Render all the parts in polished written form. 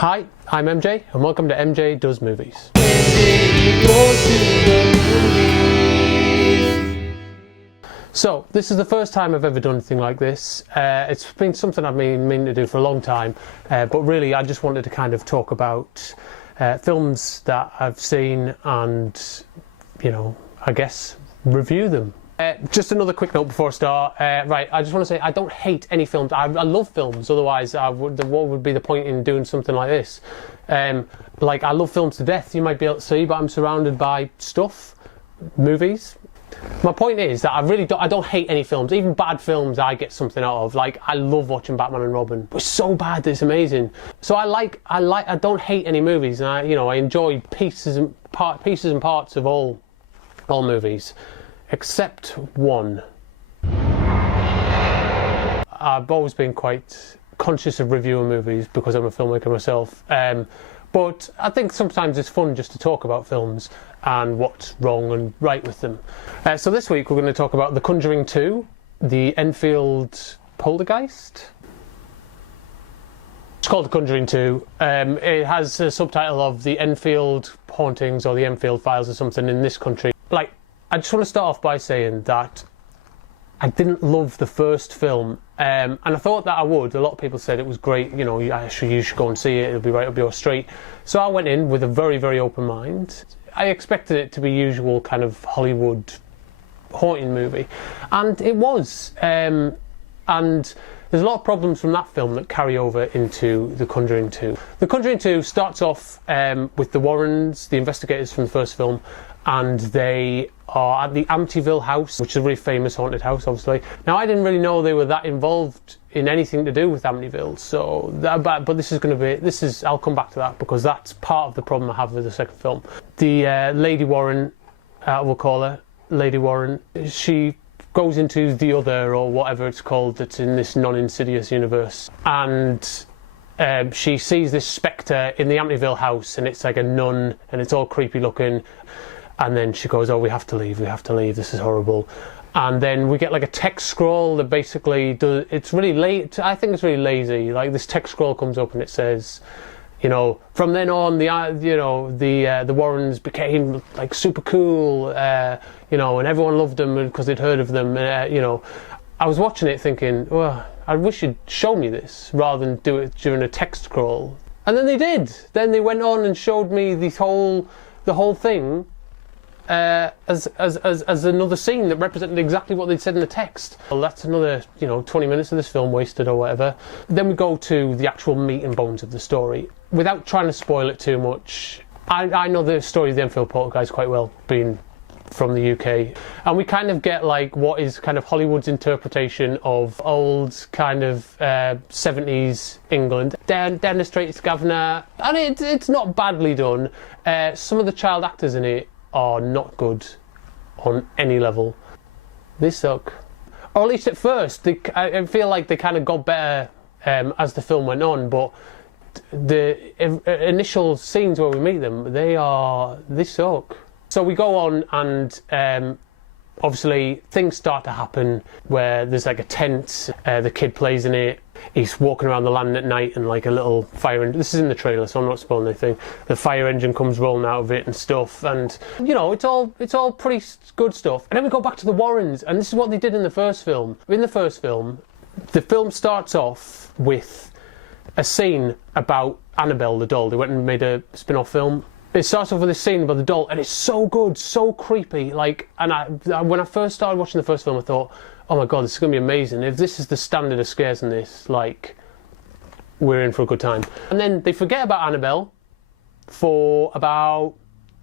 Hi, I'm MJ and welcome to MJ Does Movies. So, this is the first time I've ever done anything like this. It's been something I've been meaning to do for a long time, but really I just wanted to kind of talk about films that I've seen and, you know, I guess review them. Just another quick note before I start. Right, I just want to say I don't hate any films. I love films, otherwise what would be the point in doing something like this? Like, I love films to death, you might be able to see, but I'm surrounded by stuff, movies. My point is that I don't hate any films. Even bad films I get something out of. Like, I love watching Batman and Robin. It's so bad that it's amazing. So I don't hate any movies, and I enjoy pieces and parts of all movies. Except one. I've always been quite conscious of reviewing movies because I'm a filmmaker myself. But I think sometimes it's fun just to talk about films and what's wrong and right with them. So this week we're going to talk about The Conjuring 2, the Enfield Poltergeist. It's called The Conjuring 2. It has a subtitle of The Enfield Hauntings or The Enfield Files or something in this country. I just want to start off by saying that I didn't love the first film, and I thought that I would. A lot of people said it was great, you know, you should go and see it, it'll be right up your street. So I went in with a very, very open mind. I expected it to be usual kind of Hollywood haunting movie, and it was. And there's a lot of problems from that film that carry over into The Conjuring 2. The Conjuring 2 starts off with the Warrens, the investigators from the first film, and they are at the Amityville house, which is a really famous haunted house, obviously. Now, I didn't really know they were that involved in anything to do with Amityville, so but I'll come back to that because that's part of the problem I have with the second film. The Lady Warren, we'll call her Lady Warren, she goes into the other, or whatever it's called, that's in this non-Insidious universe, and she sees this spectre in the Amityville house, and it's like a nun, and it's all creepy looking. And then she goes, oh, we have to leave, this is horrible. And then we get like a text scroll that basically does, it's really late, I think it's really lazy. Like, this text scroll comes up and it says, you know, from then on, the Warrens became like super cool, you know, and everyone loved them because they'd heard of them. You know, I was watching it thinking, well, I wish you'd show me this rather than do it during a text scroll. And then they did. Then they went on and showed me the whole thing. As another scene that represented exactly what they'd said in the text. Well, that's another, 20 minutes of this film wasted or whatever. Then we go to the actual meat and bones of the story. Without trying to spoil it too much, I know the story of the Enfield Poltergeist quite well, being from the UK. And we kind of get like what is kind of Hollywood's interpretation of old kind of 70s England. Demonstrates governor, and it's not badly done. Some of the child actors in it are not good on any level. They suck. Or at least at first. I feel like they kind of got better as the film went on, but the initial scenes where we meet them, they suck. So we go on and obviously things start to happen where there's like a tent, the kid plays in it, he's walking around the land at night and like a little fire engine, this is in the trailer so I'm not spoiling anything, the fire engine comes rolling out of it and stuff, and it's all pretty good stuff. And then we go back to the Warrens, and this is what they did in the first film. In the first film, the film starts off with a scene about Annabelle the doll. They went and made a spin-off film. It starts off with this scene about the doll, and it's so good, so creepy. Like, and when I first started watching the first film, I thought, oh my god, this is going to be amazing. If this is the standard of scares in this, like, we're in for a good time. And then they forget about Annabelle for about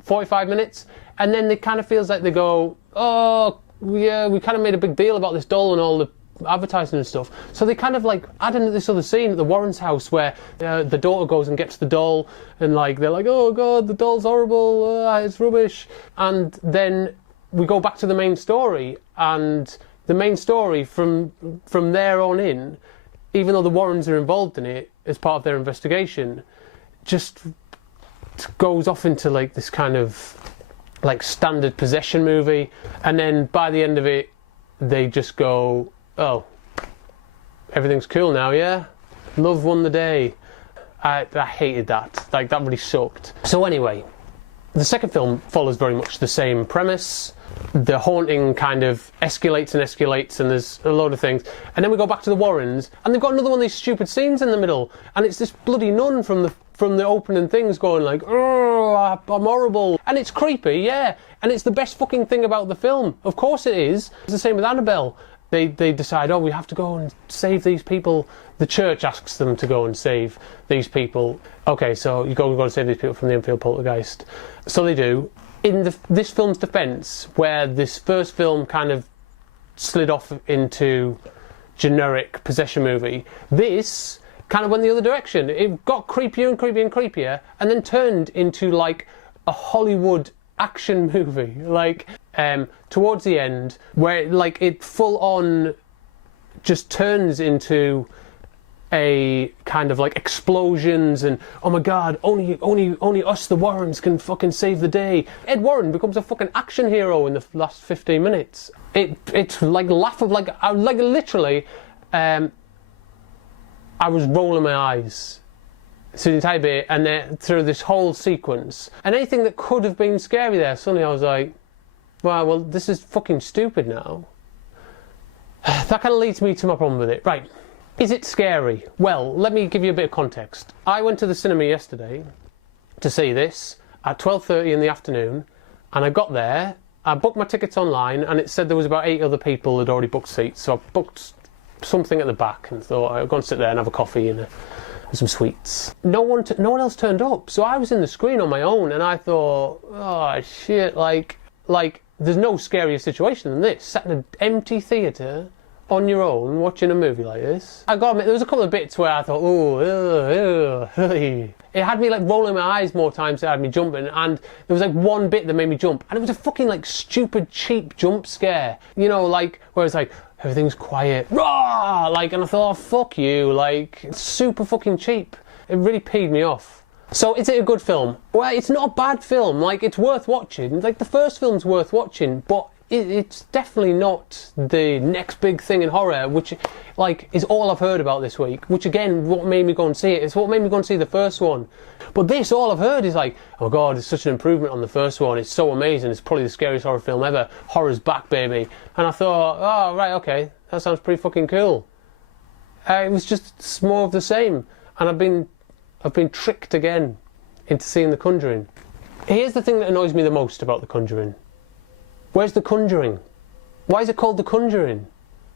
45 minutes, and then it kind of feels like they go, oh, yeah, we kind of made a big deal about this doll and all the advertising and stuff. So they kind of like add in this other scene at the Warren's house where the daughter goes and gets the doll, and like they're like, oh god, the doll's horrible, it's rubbish. And then we go back to the main story, and the main story from there on in, even though the Warrens are involved in it as part of their investigation, just goes off into like this kind of like standard possession movie. And then by the end of it, they just go, oh, everything's cool now, yeah? Love won the day. I hated that. Like, that really sucked. So anyway, the second film follows very much the same premise. The haunting kind of escalates and escalates, and there's a load of things. And then we go back to the Warrens, and they've got another one of these stupid scenes in the middle, and it's this bloody nun from the opening things going like, oh, I'm horrible. And it's creepy, yeah. And it's the best fucking thing about the film. Of course it is. It's the same with Annabelle. They decide, oh, we have to go and save these people. The church asks them to go and save these people. Okay, so you go and save these people from the Enfield poltergeist. So they do. In this film's defence, where this first film kind of slid off into generic possession movie, this kind of went the other direction. It got creepier and creepier and creepier, and then turned into like a Hollywood action movie. Like, towards the end, where it full on just turns into a kind of like explosions and, oh my god, only us the Warrens can fucking save the day. Ed Warren becomes a fucking action hero in the last 15 minutes. It's like laughable, like literally, I was rolling my eyes through the entire bit, and then through this whole sequence. And anything that could have been scary there, suddenly I was like, wow, well, this is fucking stupid now. That kind of leads me to my problem with it. Right. Is it scary? Well, let me give you a bit of context. I went to the cinema yesterday to see this at 12:30 in the afternoon, and I got there, I booked my tickets online, and it said there was about 8 other people who'd already booked seats, so I booked something at the back and thought I'd go and sit there and have a coffee and some sweets. No one else turned up, so I was in the screen on my own, and I thought, oh shit, like there's no scarier situation than this, sat in an empty theatre on your own watching a movie like this. I gotta admit, there was a couple of bits where I thought, it had me like rolling my eyes more times than it had me jumping, and there was like one bit that made me jump, and it was a fucking like stupid cheap jump scare, you know, like where it's like everything's quiet, rah, like, and I thought, oh fuck you, like it's super fucking cheap. It really peed me off. So is it a good film? Well, it's not a bad film, like it's worth watching. Like the first film's worth watching, but it's definitely not the next big thing in horror, which like is all I've heard about this week, which again, what made me go and see it, it's what made me go and see the first one. But this, all I've heard is like, oh god, it's such an improvement on the first one, it's so amazing, it's probably the scariest horror film ever, horror's back baby. And I thought, oh right, okay, that sounds pretty fucking cool. It was just more of the same, and I've been tricked again into seeing The Conjuring. Here's the thing that annoys me the most about The Conjuring. Where's The Conjuring? Why is it called The Conjuring?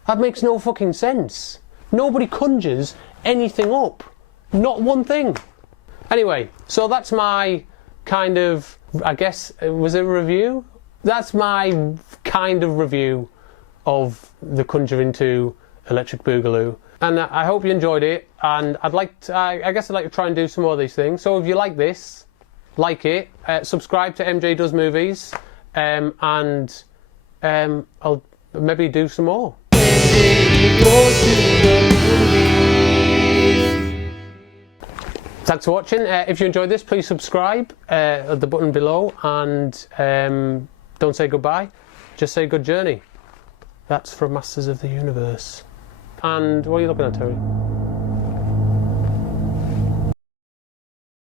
That makes no fucking sense. Nobody conjures anything up. Not one thing. Anyway, so that's my kind of, I guess, was it a review? That's my kind of review of The Conjuring 2 Electric Boogaloo. And I hope you enjoyed it, and I guess I'd like to try and do some more of these things. So if you like this, like it, subscribe to MJ Does Movies, and I'll maybe do some more. Thanks for watching. If you enjoyed this, please subscribe at the button below, and don't say goodbye, just say good journey. That's from Masters of the Universe. And what are you looking at, Terry?